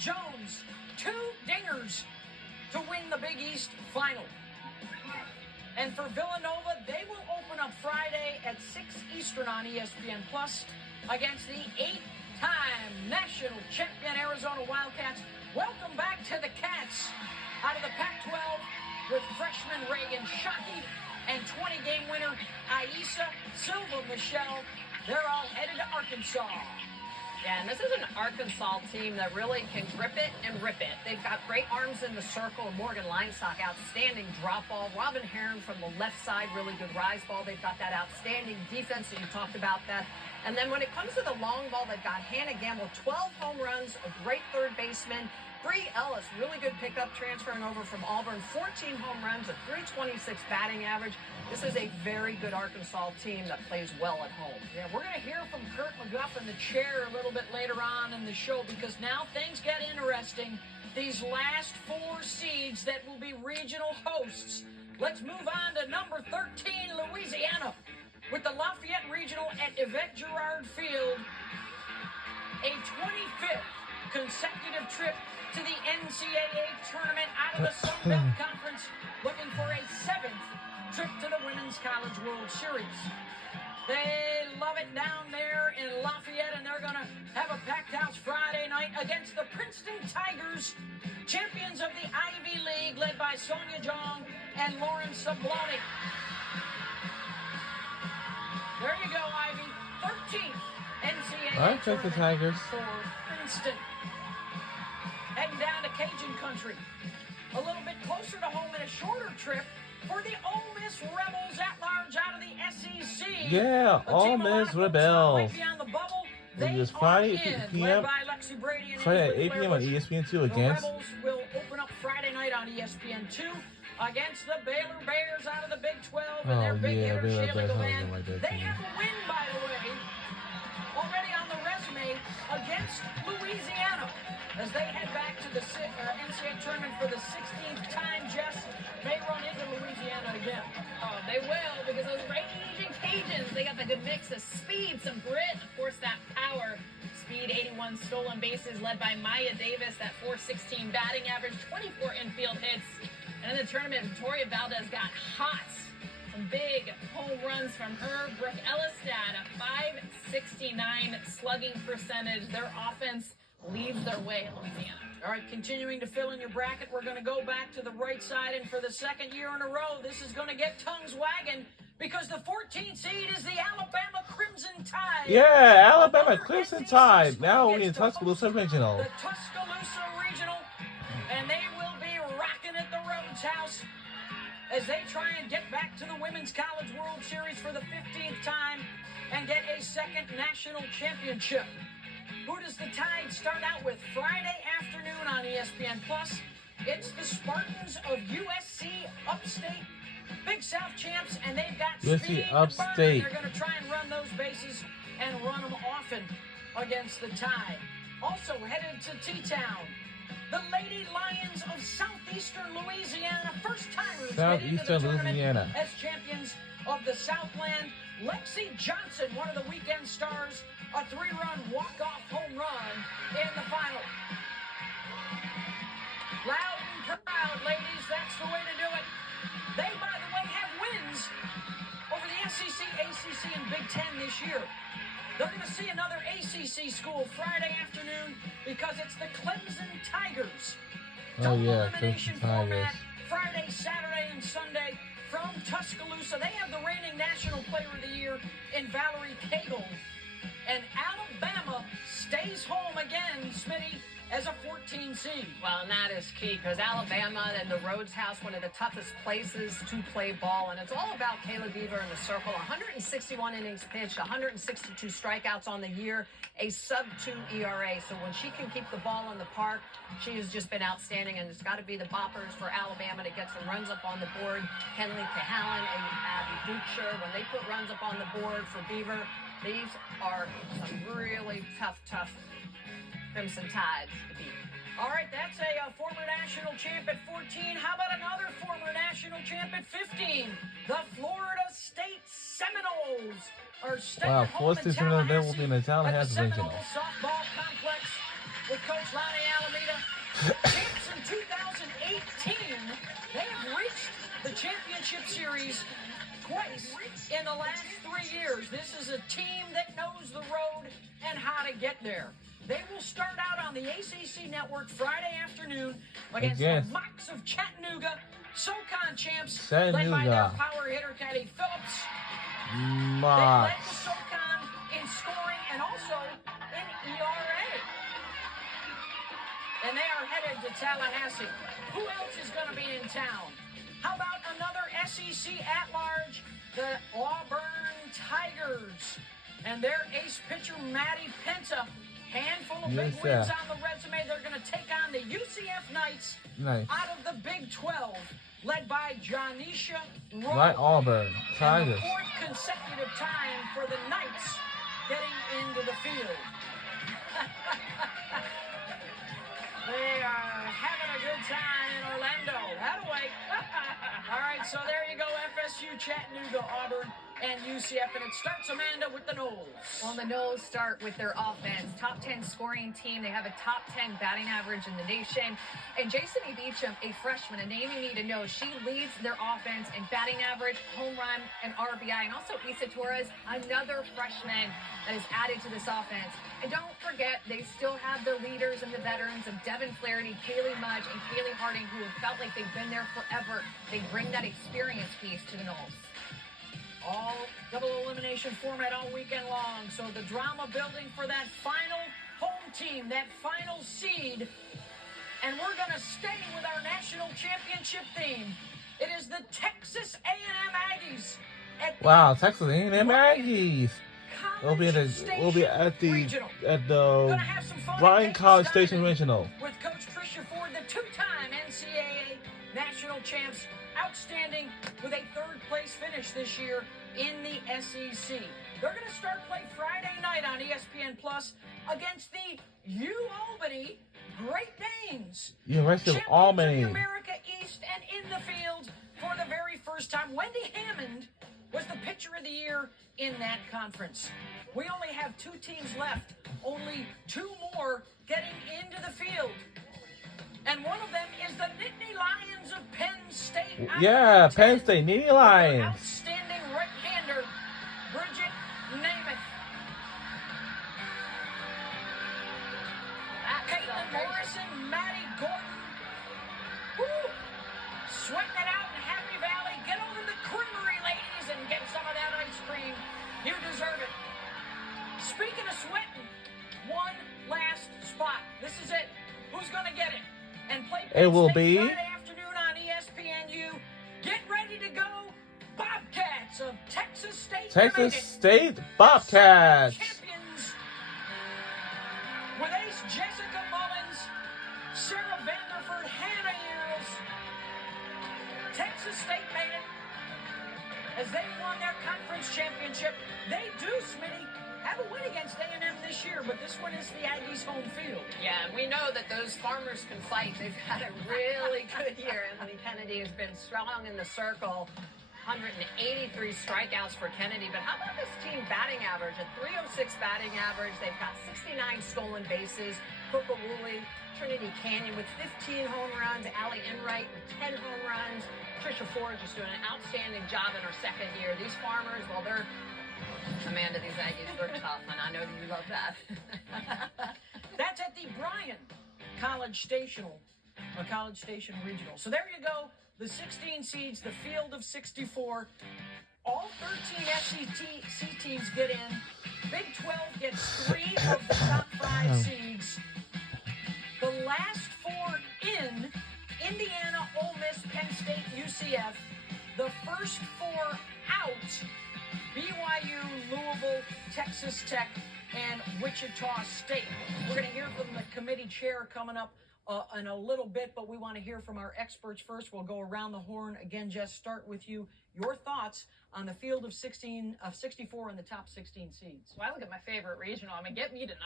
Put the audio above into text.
Jones 2 dingers to win the Big East final. And for Villanova, they will open up Friday at 6 Eastern on ESPN Plus against the 8-time national champion Arizona Wildcats. Welcome back to the Cats out of the Pac-12 with freshman Reagan Shockey and 20-game winner Aisa Silva Michelle. They're all headed to Arkansas. Yeah, and this is an Arkansas team that really can grip it and rip it. They've got great arms in the circle. Morgan Linestock, outstanding drop ball. Robin Heron from the left side, really good rise ball. They've got that outstanding defense, and you talked about that. And then when it comes to the long ball, they've got Hannah Gamble, 12 home runs, a great third baseman. Bree Ellis, really good pickup, transferring over from Auburn, 14 home runs, a .326 batting average. This is a very good Arkansas team that plays well at home. Yeah, we're going to hear from Kurt McGuff in the chair a little bit later on in the show, because now things get interesting. These last 4 seeds that will be regional hosts. Let's move on to number 13, Louisiana, with the Lafayette Regional at Yvette Girard Field. A 25th consecutive trip to the NCAA tournament out of the Sun Belt Conference, looking for a 7th trip to the Women's College World Series. They love it down there in Lafayette, and they're going to have a packed house Friday night against the Princeton Tigers, champions of the Ivy League, led by Sonia Jong and Lauren Sabloni. There you go, Ivy. 13th NCAA I take the Tigers for Princeton. Heading down to Cajun country. A little bit closer to home and a shorter trip for the Ole Miss Rebels at large out of the SEC. Yeah, Ole Miss Rebels. It is Friday at 8 p.m. Friday at 8 p.m. on ESPN2 against. The Rebels will open up Friday night on ESPN2 against the Baylor Bears out of the Big 12. And their big hitter, Shayla Govan. They have a win, by the way, already on the resume against Louisiana, as they head back to the NCAA tournament for the 16th time. Jess may run into Louisiana again. Oh, they will, because those raging Cajuns, they got the good mix of speed, some grit, of course, that power. Speed, 81 stolen bases, led by Maya Davis, that .416 batting average, 24 infield hits. And in the tournament, Victoria Valdez got hot. Some big home runs from her. Brooke Elistad, a .569 slugging percentage. Their offense leads their way in Louisiana. All right, continuing to fill in your bracket, we're going to go back to the right side, and for the second year in a row, this is going to get tongues wagging, because the 14th seed is the Alabama Crimson Tide. Yeah, Alabama Crimson Tide. Now in Tuscaloosa Regional. The Tuscaloosa Regional, and they will be rocking at the Rhodes House as they try and get back to the Women's College World Series for the 15th time and get a second national championship. Who does the Tide start out with? Friday afternoon on ESPN Plus. It's the Spartans of USC Upstate, Big South champs, and they've got USC speed Upstate. They're going to try and run those bases and run them often against the Tide. Also headed to T-Town, the Lady Lions of Southeastern Louisiana, first-timers Southeastern Louisiana as champions of the Southland. Lexi Johnson, one of the weekend stars, a 3-run walk-off home run in the final. Loud and proud, ladies, that's the way to do it. They, by the way, have wins over the SEC, ACC, and Big Ten this year. They're going to see another ACC school Friday afternoon because it's the Clemson Tigers. Oh yeah, Elimination Clemson Tigers. format, Friday, Saturday, and Sunday from Tuscaloosa. They have the reigning National Player of the Year in Valerie Cagle. And Alabama stays home again, Smitty, as a 14 seed. Well, and that is key, because Alabama and the Rhodes House, one of the toughest places to play ball, and it's all about Kayla Beaver in the circle. 161 innings pitched, 162 strikeouts on the year, a sub-2 ERA. So when she can keep the ball in the park, she has just been outstanding, and it's got to be the boppers for Alabama to get some runs up on the board. Henley Cahalan and Abby Butcher, when they put runs up on the board for Beaver, these are some really tough Crimson Tides to beat. All right, that's a former national champ at 14. How about another former national champ at 15? The Florida State Seminoles are staying Wow, home Florida State Seminoles, they will be in the at the Tallahassee Seminole Regional. Softball Complex with Coach Lonnie Alameda. Champs in 2018, they have reached the championship series twice in the last 3 years. This is a team that knows the road and how to get there. They will start out on the ACC Network Friday afternoon against the Mocs of Chattanooga, SoCon champs, led by their power hitter, Teddy Phillips. They led the SoCon in scoring and also in ERA. And they are headed to Tallahassee. Who else is going to be in town? How about another SEC at-large, the Auburn Tigers, and their ace pitcher, Matty Penta. Handful of big wins on the resume. They're going to take on the UCF Knights out of the Big 12, led by Janisha Rowe. Right, Auburn Tigers. And the fourth consecutive time for the Knights getting into the field. They are having a good time in Orlando. That-a-way. All right, so there you go, FSU, Chattanooga, Auburn, and UCF. And it starts, Amanda, with the Noles. Well, the Noles start with their offense. Top 10 scoring team. They have a top 10 batting average in the nation. And Jason Beecham, a freshman, a name you need to know, she leads their offense in batting average, home run, and RBI. And also Issa Torres, another freshman that is added to this offense. And don't forget, they still have their leaders and the veterans of Devin Flaherty, Kaylee Mudge, and Kaylee Harding, who have felt like they've been there forever. They bring that experience piece to the Noles. All double elimination format all weekend long. So the drama building for that final home team, that final seed. And we're going to stay with our national championship theme. It is the Texas A&M Aggies. Texas A&M Aggies. We'll be at the Bryan College Station Regional with Coach Tricia Ford, the two-time NCAA national champs, outstanding with a third-place finish this year in the SEC. They're going to start play Friday night on ESPN Plus against the UAlbany Great Danes. University of Albany. America East, and in the field for the very first time, Wendy Hammond was the pitcher of the year in that conference. We only have 2 teams left, only 2 more getting into the field. And one of them is the Nittany Lions of Penn State. Penn State, Nittany Lions. Outstanding right-hander, Bridget Namath. Caitlin Morrison, Maddie Gordon. Woo! Sweating it out in Happy Valley. Get over to the creamery, ladies, and get some of that ice cream. You deserve it. Speaking of sweating, one last spot. This is it. Who's going to get it? And play Penn State Friday afternoon on ESPNU. Get ready to go. Bobcats of Texas State. Texas State Bobcats. Champions. With ace Jessica Mullins, Sarah Vanderford, Hannah Earls. Texas State made it as they won their conference championship. They do, Smitty, have a win against A&M this year, but this one is the Aggies' home field. Yeah, and we know that those farmers can fight. They've had a really good year. Emily Kennedy has been strong in the circle. 183 strikeouts for Kennedy. But how about this team batting average? A 306 batting average. They've got 69 stolen bases. Coco Woolley, Trinity Canyon with 15 home runs. Allie Enright with 10 home runs. Tricia Ford just doing an outstanding job in her second year. These farmers, well, they're... Amanda, these Aggies, they're tough, and I know you love that. That's at the Bryan College Station Regional. So there you go. The 16 seeds, the field of 64. All 13 SEC teams get in. Big 12 gets 3 of the top 5 seeds. The last 4 in, Indiana, Ole Miss, Penn State, UCF. The first 4 out, BYU, Louisville, Texas Tech, and Wichita State. We're going to hear from the committee chair coming up in a little bit, but we want to hear from our experts first. We'll go around the horn. Again, Jess, start with you. Your thoughts on the field of 64 and the top 16 seeds. Well, I look at my favorite regional. I mean, get me to knock